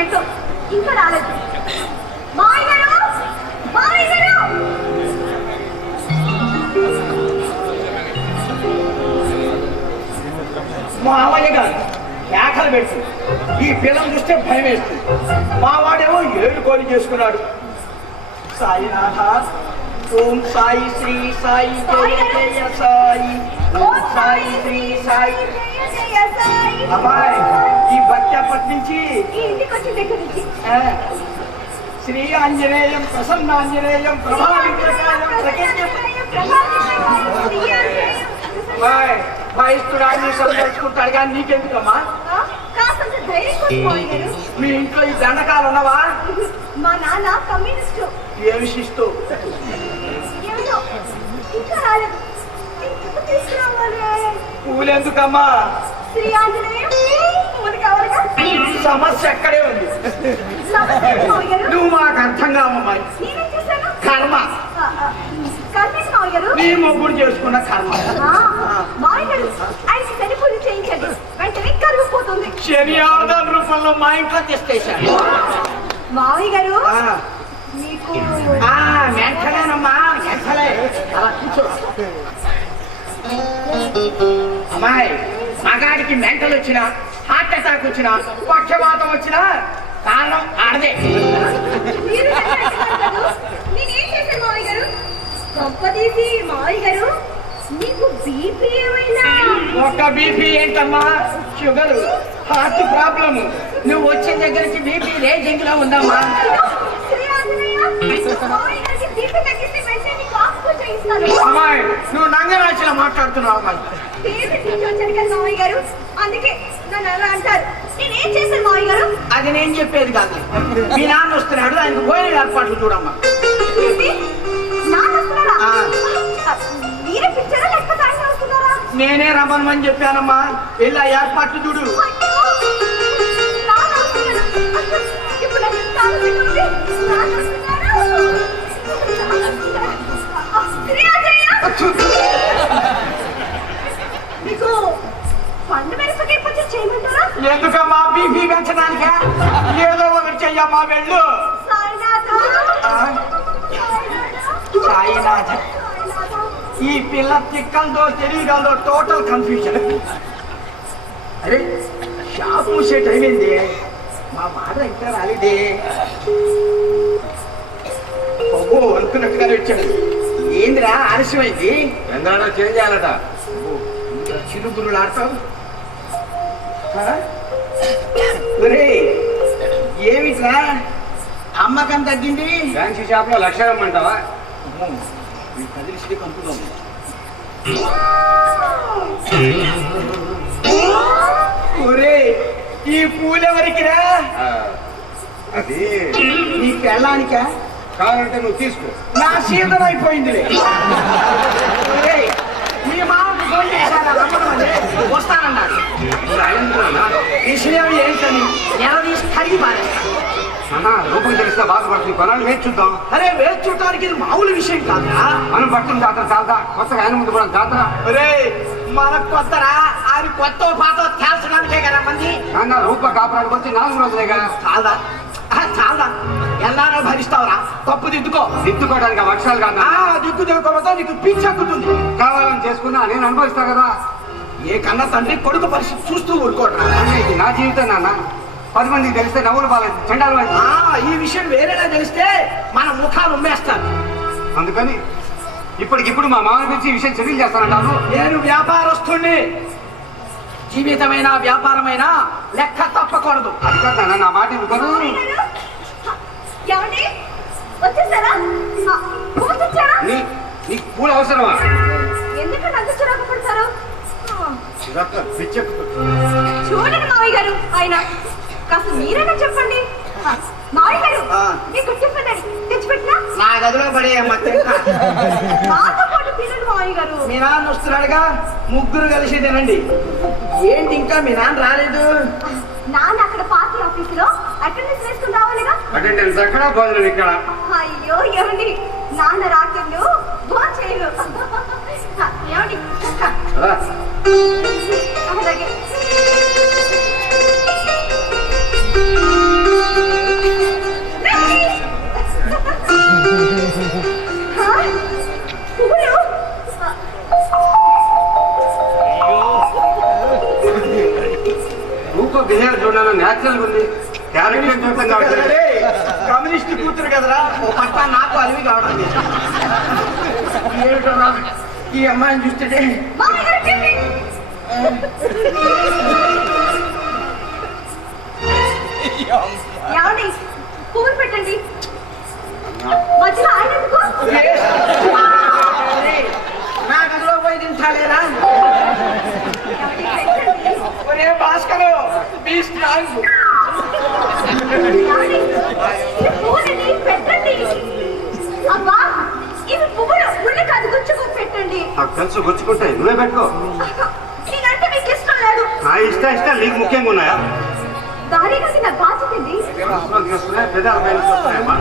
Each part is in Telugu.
ఏంటో ఇంకా రాలేదు. మావయ్య గారు, మావయ్య గారు. మావయ్య గారు కేకలు పెట్టు. ఈ పిల్లని చూస్తే భయం వేస్తుంది. మా వాడేమో 7 కోడి చేసుకున్నాడు. సాయినాథ, ఓం సాయి శ్రీ సాయి జయ జయ సాయి, ఓం సాయి శ్రీ సాయి జయ సాయి. అమ్మాయి ఈ భక్తి అప్పటి నుంచి ఇంటికి వచ్చిన దగ్గర నుంచి శ్రీ ఆంజనేయం ప్రసన్నాంజనేయం ప్రభావితురాన్ని సందర్శించుకుంటాడు కానీ నీకెందుకమ్మా? మీ ఇంట్లో ఈ దండకాలు ఉన్నవా? మా నాన్న కమ్యూనిస్టు. ఏ విశిస్తూ పూలెందుకమ్మా? శ్రీ ఆంజనేయం సమస్య అక్కడే ఉంది. నువ్వు మాకు అర్థం కావమ్మాయి. కర్మ నీ మొగ్గుడు చేసుకున్న కర్మ. శని ఆదాల రూపంలో మా ఇంట్లో తెస్తేశాడు మావయ్య గారు. మీకు మెంటలేనమ్మా, మెంటలే. అలా కూర్చో అమ్మాయి. మగాడికి మెంటలు వచ్చినా, హార్ట్ అటాక్ వచ్చినా, పక్షవాతం వచ్చినా కారణం ఆడదే. నేనేం చేశాను మావయ్య గారు? గొప్పదీసి మావయ్య గారు నీకు బీపీ ఏమైనా? ఒక్క బీపీ ఏంటమ్మా, షుగర్, హార్ట్ ప్రాబ్లం. నువ్వు వచ్చిన దగ్గర నుంచి బీపీ రేంజింగ్ లో ఉందమ్మా. అమ్మాయి నువ్వు నంగరాశిలో మాట్లాడుతున్నావు అమ్మాయి. మావయ్య గారు అందుకే నన్ను అలా అంటారు. నేనేం చేశాను మావయ్య గారు? అది నేను చెప్పేది కాదు. మీ నాన్న వస్తున్నాడు, ఆయనకు భోజనం ఏర్పాట్లు చూడమ్మా. నేనే రమ్మని చెప్పానమ్మా. వెళ్ళి ఏర్పాట్లు చూడు. ఎందుకమ్మా? బీపీ పెంచడానికా? ఏదో ఒకటి చెయ్యమ్మా. వెళ్ళు. సాయినాథ, ఈ పిల్ల తిక్కలతో తెలియగలదో టోటల్ కన్ఫ్యూజన్. అరే షాప్ మూసే టైం ఏంది? మా బాధ ఇంకా రాలేదే. అబ్బో అనుకున్నట్టుగానే వచ్చాడు. ఏందిరా ఆలస్యమైంది? ఎందాడో చేంజ్ చేయాలట. చిరుబుర్రులు ఆడతావు. ఒరే ఏమిట్రా అమ్మకం తగ్గింది? ఫ్యాన్సీ షాప్ లో 1,00,000 ఇమ్మంటావా? కదిలిసి కంపుతాం. ఒరే ఈ పూలెవరికిరా? అది నీ పెళ్ళానికా? కావాలంటే నువ్వు తీసుకో. నా సీజన్ అయిపోయిందిలే. మీ మామకి ఫోన్ చేశాను, వస్తానన్నాడు. విషయం ఏంటని నిలదీసి కడిగి పారేస్తాను. రూపం తెలిస్తే బాధపడుతుంది. కొనాలి, వేచి చూద్దాం. అరే వేచి చూడటానికి ఇది మామూలు విషయం కాదా? మనం పట్టిన జాతర చాలా కొత్తగా ఆయన ముందు కూడా జాతర. అరే మనకు కొత్తరా? అది కొత్త పాత తేల్చడానికే కదా మంది. అన్న రూప కాపురానికి వచ్చి 4 రోజులేగా. చాలా చాలా ఎల్లారో భరిస్తావురా. తప్పు దిద్దుకో. దిద్దుకోవడానికి వర్షాలు కాదా? దిక్కు దిగుకోవద్దా నీకు పిచ్చెక్కుతుంది. కావాలని చేసుకున్నా నేను అనుభవిస్తా కదా. ఏ కన్నా తండ్రి కొడుకు పరిస్థితి చూస్తూ ఊరుకోవడం ఇది నా జీవితం నాన్న. 10 మందికి తెలిస్తే నవ్వులు బాలేదు, చెండాలు బాలేదు. ఈ విషయం వేరేలా తెలిస్తే మన ముఖాలు ఉమ్మేస్తారు. అందుకని ఇప్పటికిప్పుడు మా మామ గురించి ఈ విషయం సెటిల్ చేస్తానంటాను. నేను వ్యాపారస్తుణ్ణి. జీవితమైన వ్యాపారమైన లెక్క తప్పకూడదు. అది కాదు నా మాట ఎందుకను? నీకు పూలు అవసరమా? ఎందుకంటే అంత చిరాకు పడతారు? చూడండి మావయ్య గారు, ఆయన కాస్త మీరైనా చెప్పండి. మావయ్య గారు మీకు టిఫిన్ తెచ్చిపెట్టినా నా గదిలో పడేయమ్మా. మాతో పాటు తినండి మావయ్య గారు. మీ నాన్న వస్తున్నాడుగా, ముగ్గురు కలిసి తినండి. ఏంటి ఇంకా మీ నాన్న రాలేదు? నాన్న అక్కడ పార్టీ ఆఫీసులో అటెండెన్స్ వేసుకుని రావాలిగా. అటెండెన్స్ అక్కడ, భోజనం ఇక్కడ. అయ్యో ఏమండి, నాన్న రాకెళ్ళు భోజనం చేయరు. ఏమండి అలాగే లుక్ బిహేవియర్ చూడాలి, న్యాచురల్ ఉంది. క్యారెక్టర్ చూడటం కావట్లేదు. కమ్యూనిస్ట్ కూతురు కదరా, ఓ పట్ట నాకు అలివి కావడం లేదు. ఏమిటోరా, ఈ అమ్మాయిని చూస్తే మామయ్య గారు టిఫిన్. ఏమండి పువ్వులు పెట్టండి. మధ్యలో ఆయన ఎందుకు? నా గదిలో పోయి తింటాలేరా? ఒరే భాస్కరు, బీ స్ట్రాంగ్. ఏమండి, ఈ పువ్వులని పెట్టండి. అబ్బా, ఇవి పువ్వులు ముళ్ళు కాదు, గుచ్చుకొని పెట్టండి. నాకు తెలుసు గుచ్చుకుంటాయి, నువ్వే పెట్టుకో. నేనంటే మీకు ఇష్టం లేదు. నా ఇష్ట నీకు ముఖ్యంగా ఉన్నాయా? భారీగా నాకు బాధ్యతండి. తీసుకునే పెదాల పైన వస్తున్నాయమ్మా.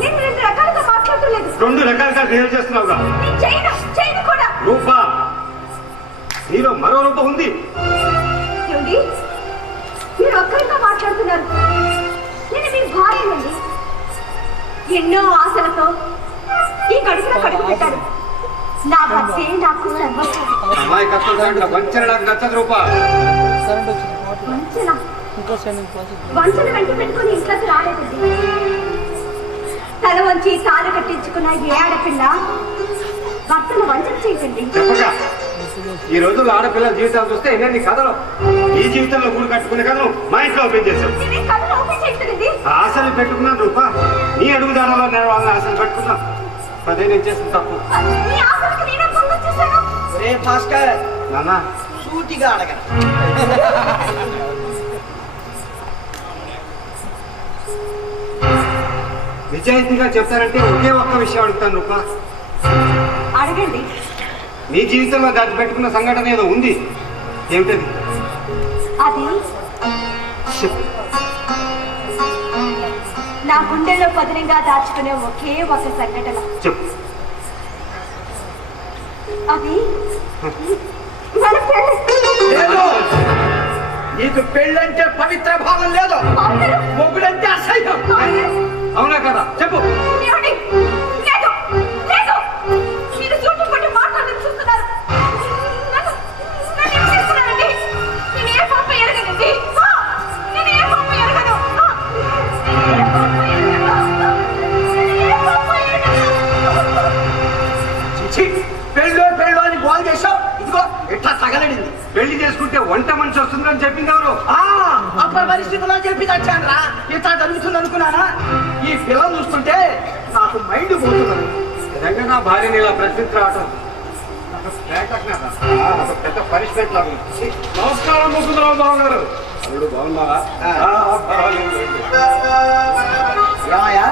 నేను 2 రకాలుగా మాట్లాడలేదు. 2 రకాలుగా బిహేవ్ చేస్తున్నావుగా. నేను చేయను కూడా. రూప, నీలో మరో రూప ఉంది. ఏమండి, మీరు ఒక్కరిగా మాట్లాడుతున్నారు. నేను మీకు భార్యనండి. ఎన్నో ఆశలతో ఈ గడుపులో కడుపు పెట్టారు. నా భర్తే నాకు సర్వస్వం. అమ్మాయి కష్టం వంచన నాకు నచ్చదు రూప. వంచన వెంట పెట్టుకుని ఇంట్లోకి రాలేదండి. తల వంచి తాళి కట్టించుకున్న ఏ ఆడపిల్ల భర్తను వంచన చేయకండి. చెప్పగా ఈ రోజుల్లో ఆడపిల్లల జీవితాలు చూస్తే ఎన్ని కథలు. ఈ జీవితంలో గుడి కట్టుకునే కథలు మా ఇంట్లో ఓపెన్ చేశాం. నేనేం కథలు ఓపెన్ చేయలేదండి. ఆశలు పెట్టుకున్నాను రూప. నీ అడుగుదాడలో నేను వాళ్ళని ఆశలు పెట్టుకున్నా. అదే నేను చేసిన తప్పు. మీ ఆశలకు నేనే భంగం చేశాను. ఒరే భాస్కర్, నాన్న సూటిగా అడగ. నిజాయితీగా చెప్తానంటే ఒకే ఒక్క విషయం అడుగుతాను రూప. అడగండి. నీ జీవితంలో దాచిపెట్టుకున్న సంఘటన ఏదో ఉంది. ఏమిటది? అది చెప్పు. నా గుండెల్లో పదిలంగా దాచుకునే ఒకే ఒక సంఘటన. చెప్పు. అది మన పెళ్లి. లేదు, నీకు పెళ్ళంటే పవిత్ర భావం లేదు. మొగుడంటే అసహ్యం. అవునా కదా? చెప్పు. ఏమండి? లేదు, లేదు. మీరు చుట్టూ పట్టి మాట్లాడడం చూస్తున్నారు. నన్ను ఏం చేస్తున్నారండి? నేను ఏ పాపం ఎరగనండి. నేను ఏ పాపం ఎరగను. చిచి, పెళ్ళో అని గోల్ చేసావు. ఇదిగో ఎట్లా తగలడింది. పెళ్లి చేసుకుంటే వంట మనిషి వస్తుందని చెప్పింది ఎవరు? అప్పటి పరిస్థితుల్లో చెప్పి తెచ్చాను రా. ఇట్లా జరుగుతుంది అనుకున్నానా? ఈ పిల్లలు చూస్తుంటే నాకు మైండ్ పోతున్నది. నిజంగా నా భార్యని ఇలా ప్రశ్నించరావటం పెద్ద పనిష్మెంట్ లాగా ఉంది. నమస్కారం ముకుందరావు బాబు గారు. అల్లుడు బాగున్నావా? ఏమయ్యా,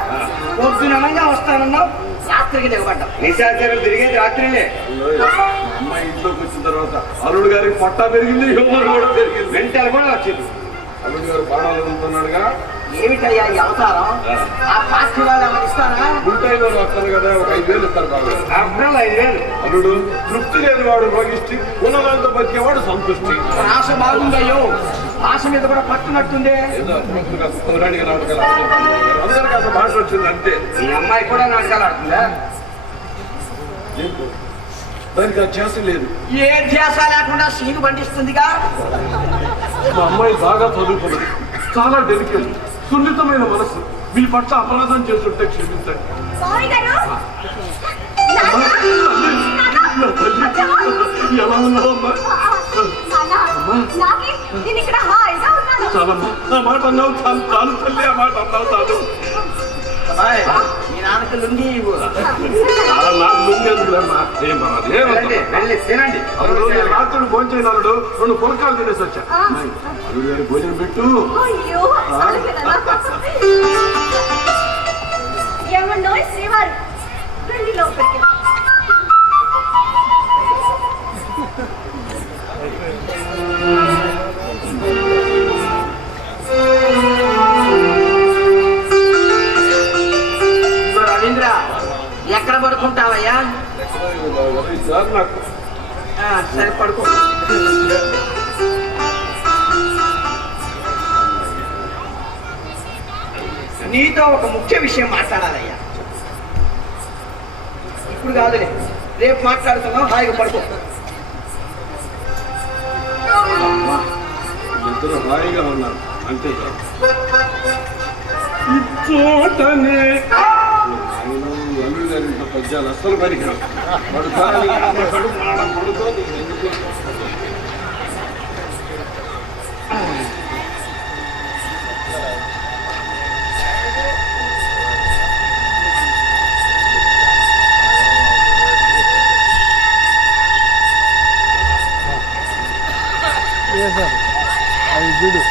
పొద్దుననంగా వస్తానన్నావు, రాత్రికి దిగబడ్డావు. నిశాచరులు తిరిగేది రాత్రిలే. అమ్మాయి ఇంట్లోకి వచ్చిన తర్వాత అల్లుడు గారికి పొట్ట పెరిగింది, హ్యూమర్ కూడా పెరిగింది. వెంటనే కూడా వచ్చింది. అల్లుడు గారు బాణాలు ఎదుగుతున్నాడుగా. ఏమిటయ్యా ఈ అవతారం? ఆ పార్టీ వాళ్ళు ఏమైనా ఇస్తారా? ఉంటాయి వాళ్ళు వస్తారు కదా, ఒక 5,000 ఇస్తారు బాబు. అబ్బాయి 5,000. అల్లుడు తృప్తి లేని వాడు రోగిష్టి, ఉన్నదాంతో బతికేవాడు సంతృష్టి. ఆశ బాగుందయ్యో, ఆశ మీద కూడా పట్టునట్టుందే. ఏదో తృప్తిగా పౌరాణిక నాటకాలు అందరికీ అసలు భాష వచ్చింది అంతే. ఈ అమ్మాయి కూడా నాటకాలు ఆడుతుందా? దానికి ఆ చేస లేదు. ఏ ధ్యాస లేకుండా సీను పండిస్తుందిగా. మా అమ్మాయి బాగా చదువుకున్నది, చాలా డెలికేట్, సున్నితమైన మనసు. మీ పట్ల అపరాధం చేస్తుంటే క్షమించండి. మామయ్య గారు, ఎలా ఉన్నావమ్మా? నాకి నేను ఇక్కడ హాయిగా ఉన్నాను. చాలమ్మా, ఆ మాట అన్నావు చాలు, చాలు తల్లి, ఆ మాట అన్నావు చాలు. మీ నాన్నకి లుంగి ఇవ్వు. నాకు ముందు ఎందుకులేమ్మా, ఏం పర్వాలేదు, వెళ్ళండి, వెళ్ళి తినండి. అల్లుడు నేను రాత్రులు భోజనం అల్లుడు 2 పులకాలు తినేసి వచ్చా. అల్లుడు గారి భోజనం పెట్టు. అయ్యో, ఏమన్నో శ్రీవారు రండి లోపలికి. రవీంద్ర, ఎక్కడ పడుకుంటావయ్యా? నాకు సరే పడుకో. నీతో ఒక ముఖ్య విషయం మాట్లాడాలయ్యా. ఇప్పుడు కాదులే, రేపు మాట్లాడుతున్నావు, హాయిగా పడుకో. ఎంత ఇద్దరు హాయిగా ఉన్నారు అంతే కాదు ఇచ్చోటనే అల్లు గారి ఇంత పద్యాలు అస్సలు పరికరం పడుకోని అది చూడు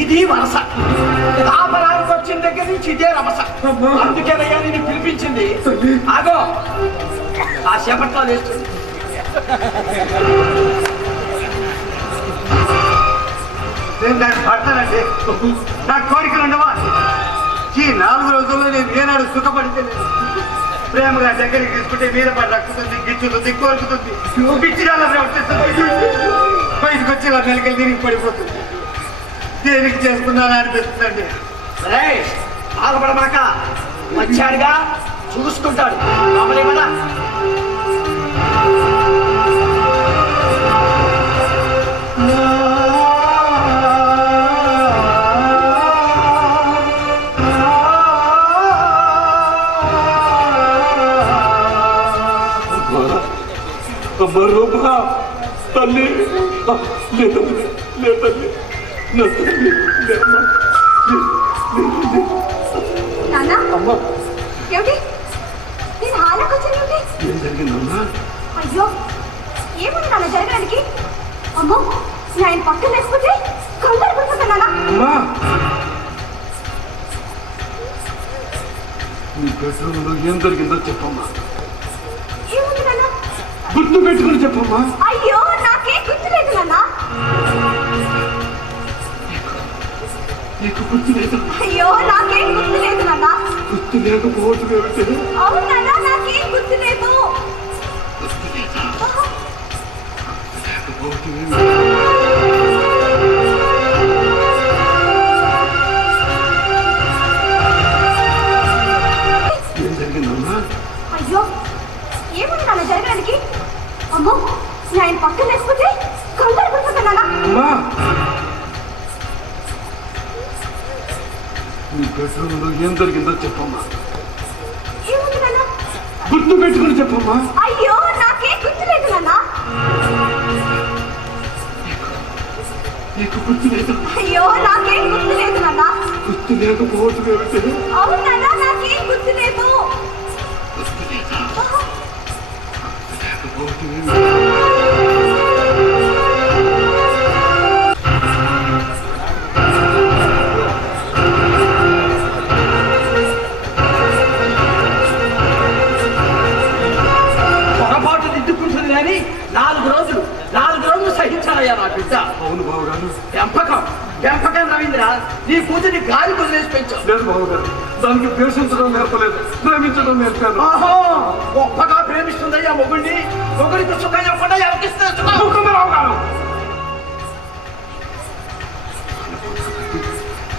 ఇది వరస కాపరానికి వచ్చిన దగ్గర నుంచి ఇదే రమస అందుకేనయ్యా నేను పిలిపించింది ఆగో ఆ చేపట్లో వేస్తుంది నేను దాన్ని పడతానండి నాకు కోరికలు ఉండవా ఈ 4 రోజుల్లో నేను ఏనాడు సుఖపడితే ప్రేమగా దగ్గరికి తీసుకుంటే మీద పడి రక్కుతుంది గిచ్చుతుంది కోరుకుతుంది పిచ్చిదాలా ప్రవర్తిస్తుంది బయటకు వచ్చి ఇలా మెలకలు తిరిగి పడిపోతుంది దేనికి చేస్తున్నాను అనిపిస్తుందండి రే బాధపడమాక వచ్చాడుగా చూసుకుంటాడు మామూలు కదా రూపా తల్లి లేదు లే తల్లి నా తల్లి నాన్న అమ్మా ఏమిటి నేను హాలకు వచ్చాను ఏం జరిగిందమ్మా అయ్యో ఏముంది నాన్న జరగడానికి అమ్మో నేను పక్కన లేకపోతే కంగారు పడిపోతాను అమ్మా నీ బెడ్రూమ్లో ఏం జరిగిందో చెప్పమ్మా ఏముంది నాన్న గుర్తు పెట్టుకుని చెప్పమ్మా అయ్యో నాకే గుర్తులేదు నాన్న నీకు గుర్తు లేదు అయ్యో నాకేం గుర్తులేదు నాన్న గుర్తు లేకపోవటం ఏమిటి అవును నాన్న నాకేం గుర్తులేదు గుర్తు లేదా ఆహా. లేకపోవటం ఏమిటి ఏం జరిగిందమ్మా అయ్యో ఏముంది నాన్న జరగడానికి అమ్మో నేను పక్కన లేకపోతే కంగారు పడిపోతాను అమ్మా నీ బెడ్రూమ్లో ఏం జరిగిందో చెప్పమ్మా ఏముంది నాన్న గుర్తు పెట్టుకుని చెప్పమ్మా అయ్యో నాకేం గుర్తులేదు నాన్న నీకు గుర్తు లేదు అయ్యో నాకేం గుర్తులేదు నాన్న గుర్తు లేకపోవటం ఏమిటి అవును నాన్న నాకేం గుర్తులేదు గుర్తు లేదా ఆహా. లేకపోవటం ఏమిటి పొరపాటు దిద్దుకుంటుంది కానీ 4 రోజులు సహించాలయ్యా నా బిడ్డ అవును బావగారు పెంపకం రవీంద్ర నీ కూతురిని గాలి వదిలేసి పెంచావు లేదు బావగారు దానికి ద్వేషించడం నేర్పలేదు ప్రేమించడం నేర్పాను ఆహో గొప్పగా ప్రేమిస్తుందయ్యా మొగుడికి సుఖం చెప్పకుండా ఎవరికిస్తే సుఖం దుఃఖమరావు గారు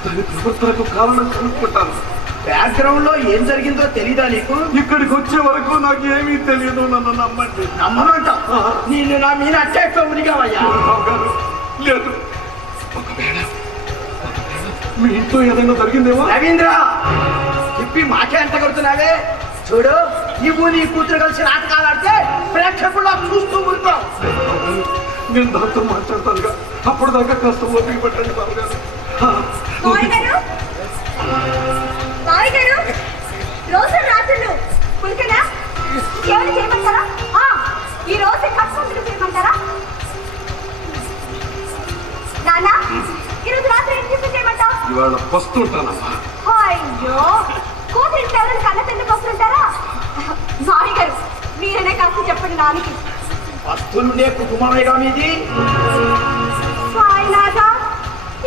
దాని ప్రవర్తనకు కారణం కనుక్కుంటాను బ్యాక్గ్రౌండ్ లో ఏం జరిగిందో తెలీదా నీకు ఇక్కడికి వచ్చే వరకు నాకు ఏమీ తెలియదు నన్ను నమ్మండి నమ్మనంట నేను నా మీద అట్టేట్లో మునిగావయ్యా బావగారు లేదు ఒకవేళ మీ ఇంట్లో ఏదైనా జరిగిందేమో రవీంద్ర చెప్పి మాకే అంట కొడుతున్నావే చూడు నువ్వు నీ కూతురు కలిసి నాటకాలు ఆడితే ప్రేక్షకుల్లో చూస్తూ ఉంటావు నేను దాంతో మాట్లాడతానుగా అప్పుడు దాకా కాస్త ఓపిక పట్టండి బావగారు మావయ్య గారు రోజు రాత్రులు పులికనా ఏమైనా చేయమంటారా ఈ రోజు కట్టుకుంటులు చేయమంటారా నాన్న ఈరోజు రాత్రి ఏం టిఫిన్ చేయమంటావు ఇవాళ వస్తుంటానమ్మా అయ్యో కూతురింటి ఎవరైనా కన్న తండ్రి వస్తుంటారా మావయ్య గారు మీరనే కాస్త చెప్పండి నాన్నకి భక్తులుండే కుటుంబమేగా మీది. సాయినాథ,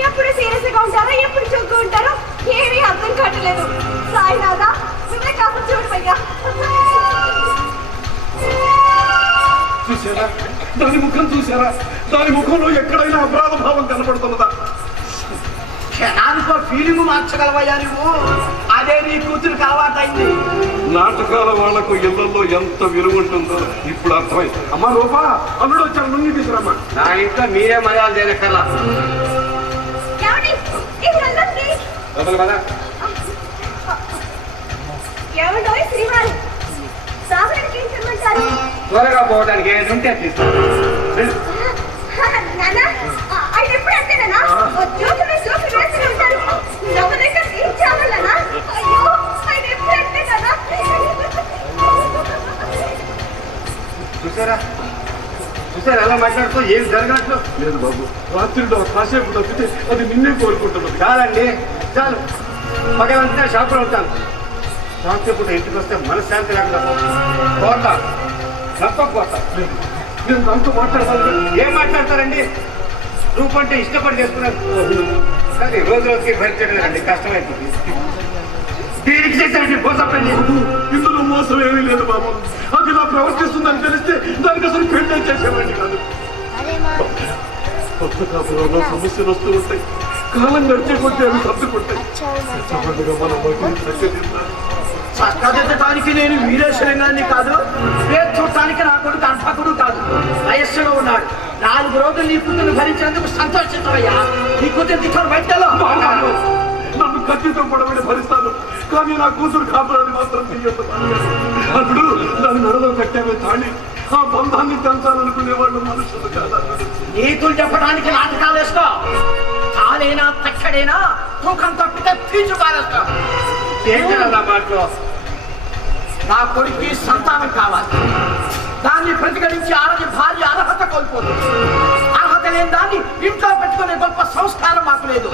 ఎప్పుడు సీరియస్ గా ఉంటారో ఎప్పుడు చొగ్గు ఉంటారో ఏమీ అర్థం కావట్లేదు. సాయినాథ, నువ్వే కాస్త చూడమయ్యా. చూసారా దాని ముఖం చూసారా? దాని ముఖంలో ఎక్కడైనా అపరాధ భావం కనపడుతున్నదా? క్షణానికో ఫీలింగ్ మార్చగలవయ్యా నువ్వు. అదే నీ కూతురికి అలవాటైంది. నాటకాల వాళ్లకు ఇళ్లలో ఎంత విలువ ఉంటుందో ఇప్పుడు అర్థమై. అమ్మా రూపా, అల్లుడు వచ్చాను, నుండి తీసుకురామ్మా. నా ఇంట్లో మీరే మర్యాద చేయనక్కర్లా. ఏమండి, ఇది రంగంకి. లోపల కదా ఏమండోయ్ శ్రీవారి, సాగరానికి ఏం చెప్పమంటారు? త్వరగా పోవడానికి ఏది ఉంటే తీసుకోండి. నాన్న, ఆయన ఎప్పుడు అంతేనా? జోకులు వేసుకుని ఉంటారు. నవ్వ దగ్గర ఏం చావాలనా? అయ్యో, ఆయన ఎప్పుడు అంతేనా? చూసారా చూసారా ఎలా మాట్లాడుతూ ఏం జరగట్లేదు. లేదు బాబు, రాత్రిలో కాసేపు తప్పితే అది నిన్నే కోరుకుంటున్నది. చాలండి, చాలు. పగలంతా షాపులో ఉంటాను. రాత్రి పూట ఇంటికి వస్తే మనశ్శాంతి లేకుండా పోతా తప్పకపోతా. లేదు, నేను దాంతో మాట్లాడతాను. ఏం మాట్లాడతారండి? రూపంటే ఇష్టపడి చేసుకున్నారు కానీ రోజు రోజుకి భరించడం లేదండి, కష్టమైపోతుంది. దీనికి చేసేది మోసపడి. ఇందులో మోసం ఏమీ లేదు బాబు. అది ఇలా ప్రవర్తిస్తుందని తెలిస్తే దానికి అసలు పెళ్లి చేసేవాడిని కాదు. కొత్త కాపురంలో సమస్యలు వస్తూ ఉంటాయి. కాలం గడిచే కొద్దీ అవి సర్దుకుంటాయి. పండుగ మన వాటిని చక్కదిద్దాలి. చక్కదిద్దడానికి నేను వీరేశలింగాన్ని కాదు, పేరు చూడటానికి నా కొడుకు అర్భకుడు కాదు. వయస్సులో ఉన్నాడు. 4 రోజులు నీ కూతురు భరించేందుకు సంతోషించవయ్యా. నీ కూతురు తీసుకొని బయటలో నన్ను ఖచ్చితంగా పొడవని భరిస్తాను, కానీ నా కూతురు కాపురాన్ని మాత్రం తీయొద్దు. అప్పుడు దాని నడలో కట్టామే తాళి. ఆ బంధాన్ని పెంచాలనుకునే వాళ్ళు మనుషులు కాదు. నీతులు చెప్పడానికి నాటకాలు వేసుకో. తాళైనా తక్కడైనా తూకం తప్పితే తీర్చు పారేస్తా. ఏంటి అలా మాటలు? నా కొడుక్కి సంతానం కావాలి. దాన్ని ప్రతిఘటించి ఆడది భార్య అర్హత కోల్పోతుంది. అర్హత లేని దాన్ని ఇంట్లో పెట్టుకునే గొప్ప సంస్కారం మాకు లేదు.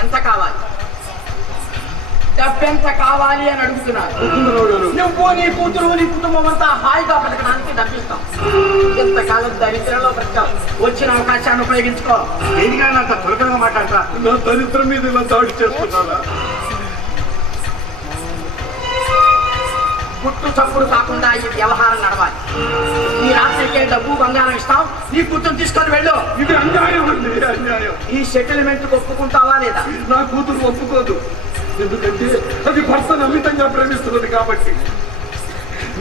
ఎంత కావాలి? డబ్బెంత కావాలి అని అడుగుతున్నాను. నువ్వు నీ కూతురు నీ కుటుంబం అంతా హాయిగా బతకడానికి డబ్బిస్తాం. ఎంతకాలం దరిద్రంలో బ్రతకావు. వచ్చిన అవకాశాన్ని ఉపయోగించుకో. ఎందుకని అంత త్వరగా మాట్లాడతా? నా దరిద్రం మీద ఇలా దాడి చేస్తున్నారా? గుట్టు చప్పుడు కాకుండా ఈ వ్యవహారం నడవాలి. ఈ రాత్రికే డబ్బు బంగారం ఇస్తాం. నీ కూతురు తీసుకొని వెళ్ళు. ఇది అన్యాయం అండి, అన్యాయం. ఈ సెటిల్మెంట్ ఒప్పుకుంటావా లేదా? నా కూతురు ఒప్పుకోదు. ఎందుకంటే అది భర్తను అమితంగా ప్రేమిస్తున్నది కాబట్టి.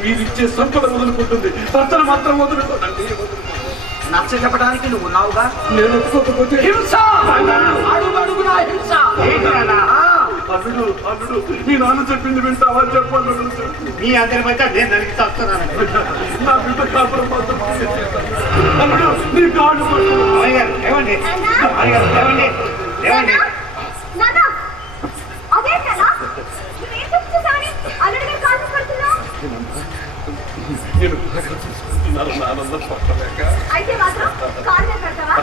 మీరిచ్చే సంపద వదులుకుంటుంది, భర్తను మాత్రం వదులుకోదండి. నచ్చ చెప్పడానికి నువ్వు ఉన్నావుగా. నేను ఒప్పుకోకపోతే హింస, అడుగు అడుగునా హింస. అల్లుడు అల్లుడు మీ నాన్న చెప్పింది వింటావా? చెప్పాలి. మీ అందరి మధ్య నేను నలిగి వస్తున్నాను. నా బిడ్డ కాపురం మాత్రం అల్లుడు నీ కాళ్ళు ఏమండి ఏమండి ఏమండి నాన్న, అదేంటన్నా? నువ్వేం చూస్తున్నావని అల్లుడిగా కాళ్ళు పడుతున్నావు? నేను చూసుకుంటున్నాను ఆనందం పట్టలేక. అయితే మాత్రం కాళ్ళు కడతావా?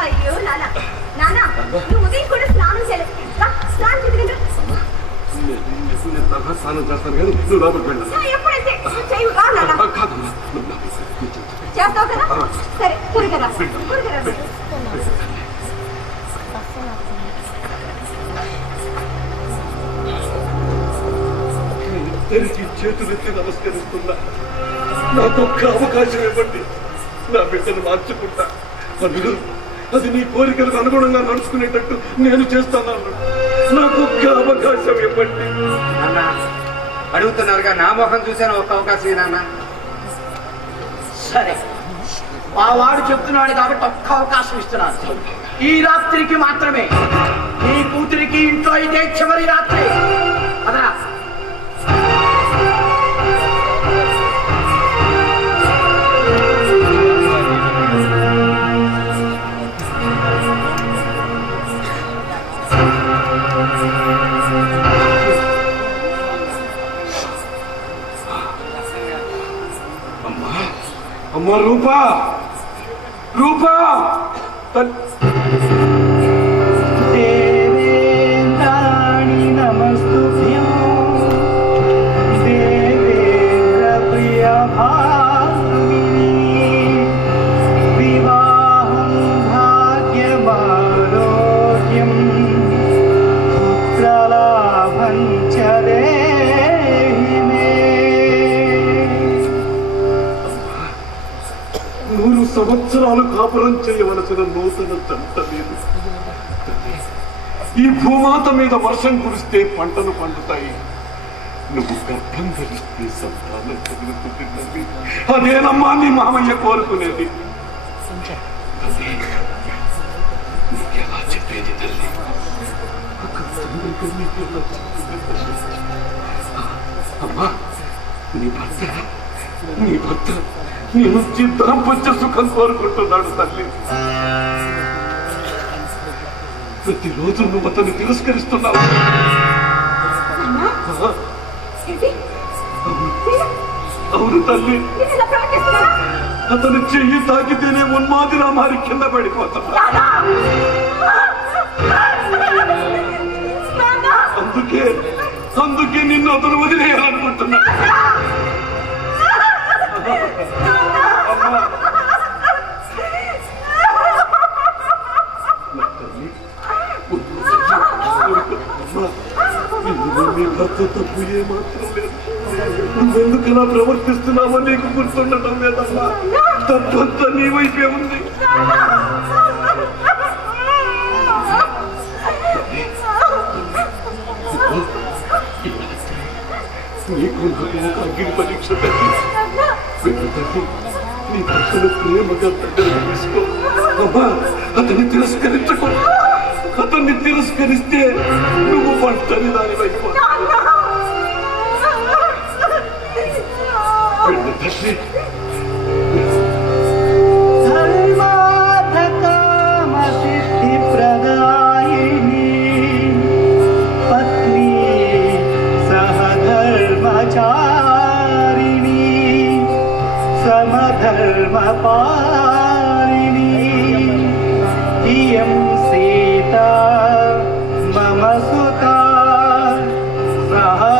అయ్యో నాన్న, నాన్న నువ్వు ఉదయం కూడా స్నానం చేయలేదు. స్నానం చేద్దుకుంటూ నేను తరహా స్నానం చేస్తాను కానీ నువ్వు లోపలికి వెళ్ళాను. ఎప్పుడైతే చేయవుగా నాన్న. కాదమ్మా, చేస్తావు కదా? సరే, త్వరగా రా, త్వరగా రా. ఇద్దరికి చేతులెత్తి నమస్కరిస్తున్నా. నాకు ఒక్క అవకాశం ఇవ్వండి, నా బిడ్డను మార్చుకుంటా. అల్లుడు, అది నీ కోరికలకు అనుగుణంగా నడుచుకునేటట్టు నేను చేస్తాను. నాకు ఒక్క అవకాశం ఇవ్వండి. అన్న అడుగుతున్నారుగా, నా మొహం చూసాను. ఒక్క అవకాశం నాన్న. సరే, మా వాడు చెప్తున్నాడు కాబట్టి ఒక్క అవకాశం ఇస్తున్నాను. ఈ రాత్రికి మాత్రమే. నీ కూతురికి ఇంట్లో ఇదే చివరి రాత్రి. అదరా అమ్మ రూపా, రూపా దేవేంద్రాణి నమస్తుభ్యం దేవేంద్ర ప్రియ భామిని వివాహం భాగ్యమారోగ్యం పుత్రలాభం చ దేహి మే. 100 సంవత్సరాలు కాపురం చేయవలసిన నూతన జంట లేదు. ఈ భూమాత మీద వర్షం కురిస్తే పంటలు పండుతాయి. నువ్వు గర్భం ధరిస్తే సంతానం కలుగుతుంది తల్లి. అదేనమ్మా నీ మామయ్య కోరుకునేది. నీకెలా చెప్పేది తల్లి? అమ్మా, నీ భర్త నీ నుంచి దాంపత్య సుఖం కోరుకుంటున్నాడు తల్లి. ప్రతిరోజు నువ్వు అతన్ని తిరస్కరిస్తున్నావు. అవును తల్లి, అతను చెయ్యి తాకితేనే ఉన్మాదిలా మారి కింద పడిపోతున్నా. అందుకే నిన్ను అతను వదిలేయాలనుకుంటున్నా. నీ భర్త తప్పు ఏమాత్రం లేదు. నువ్వెందుకలా ప్రవర్తిస్తున్నావో నీకు గుర్తుండటం లేదమ్మా. తప్పంతా నీ వైపే ఉంది. నీకు ఒక అగ్ని పరీక్ష తల్లి. నీ భర్తను ప్రేమగా దగ్గరకు తీసుకో. అమ్మా, అతన్ని తిరస్కరించకు. అతన్ని తిరస్కరిస్తే నువ్వు పంటని దాని వైపు తల్లి. ధర్మాధకామసిద్ధి ప్రదాయిని పత్ని సహధర్మచారిణి సమధర్మపాలిని ఇయం సీతా మమ సుతా సహధర్మచరితవా.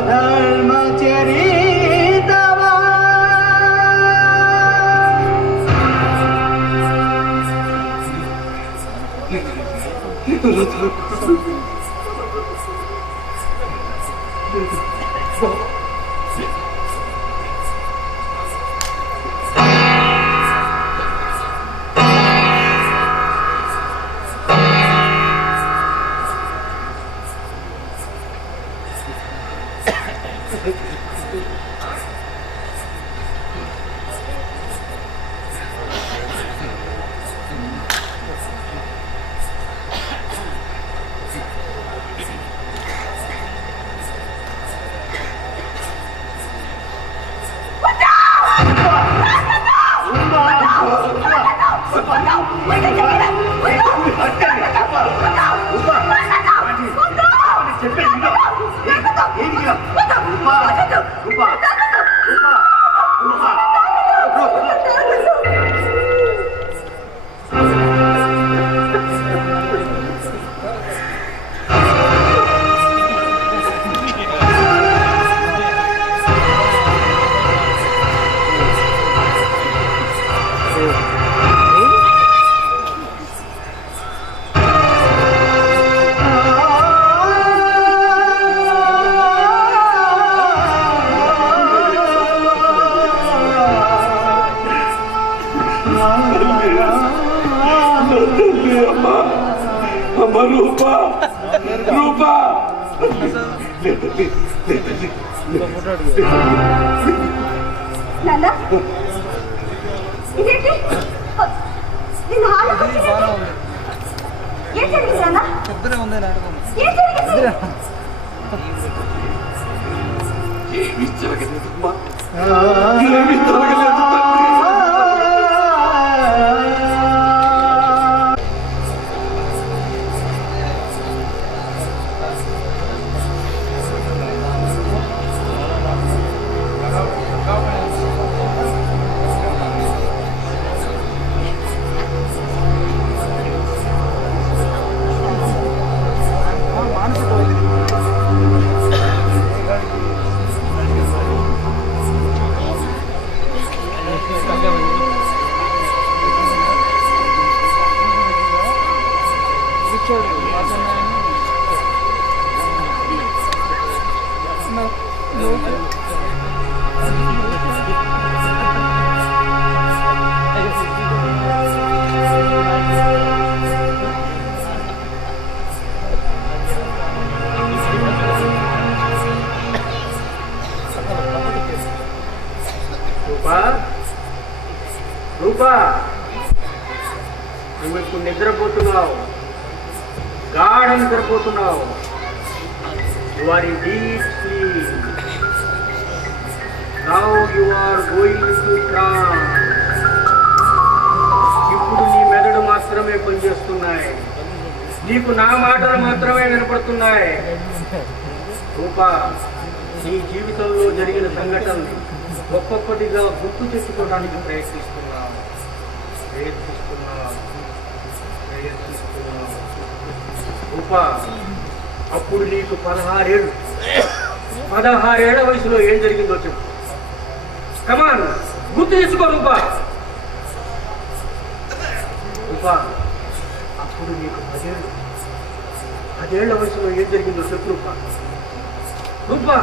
అమ్మ రూపా, రూపా నాన్న, ఇదేంటి? నిన్ను ఆలోచించి ఏం జరిగింది నాన్న? ఏం జరిగింది? ఏమీ జరగలేదమ్మా, ఏమీ జరగలేదు తల్లి. రూపా, నువ్వు ఇప్పుడు నిద్రపోతున్నావు, గాఢ నిద్రపోతున్నావు. You are in deep sleep. Now you are going to trance. ఇప్పుడు నీ మెదడు మాత్రమే పనిచేస్తున్నాయి, నీకు నా మాటలు మాత్రమే వినపడుతున్నాయి. రూపా, నీ జీవితంలో జరిగిన సంఘటనలు ఒక్కొక్కటిగా గుర్తు తెచ్చుకోవడానికి ప్రయత్నిస్తున్నావు. రూపా, అప్పుడు నీకు 16 వయసులో ఏం జరిగిందో చెప్పు. కమాన్, గుర్తు తెచ్చుకో రూపా. రూపా, అప్పుడు నీకు 10 వయసులో ఏం జరిగిందో చెప్పు రూపా. రూపా,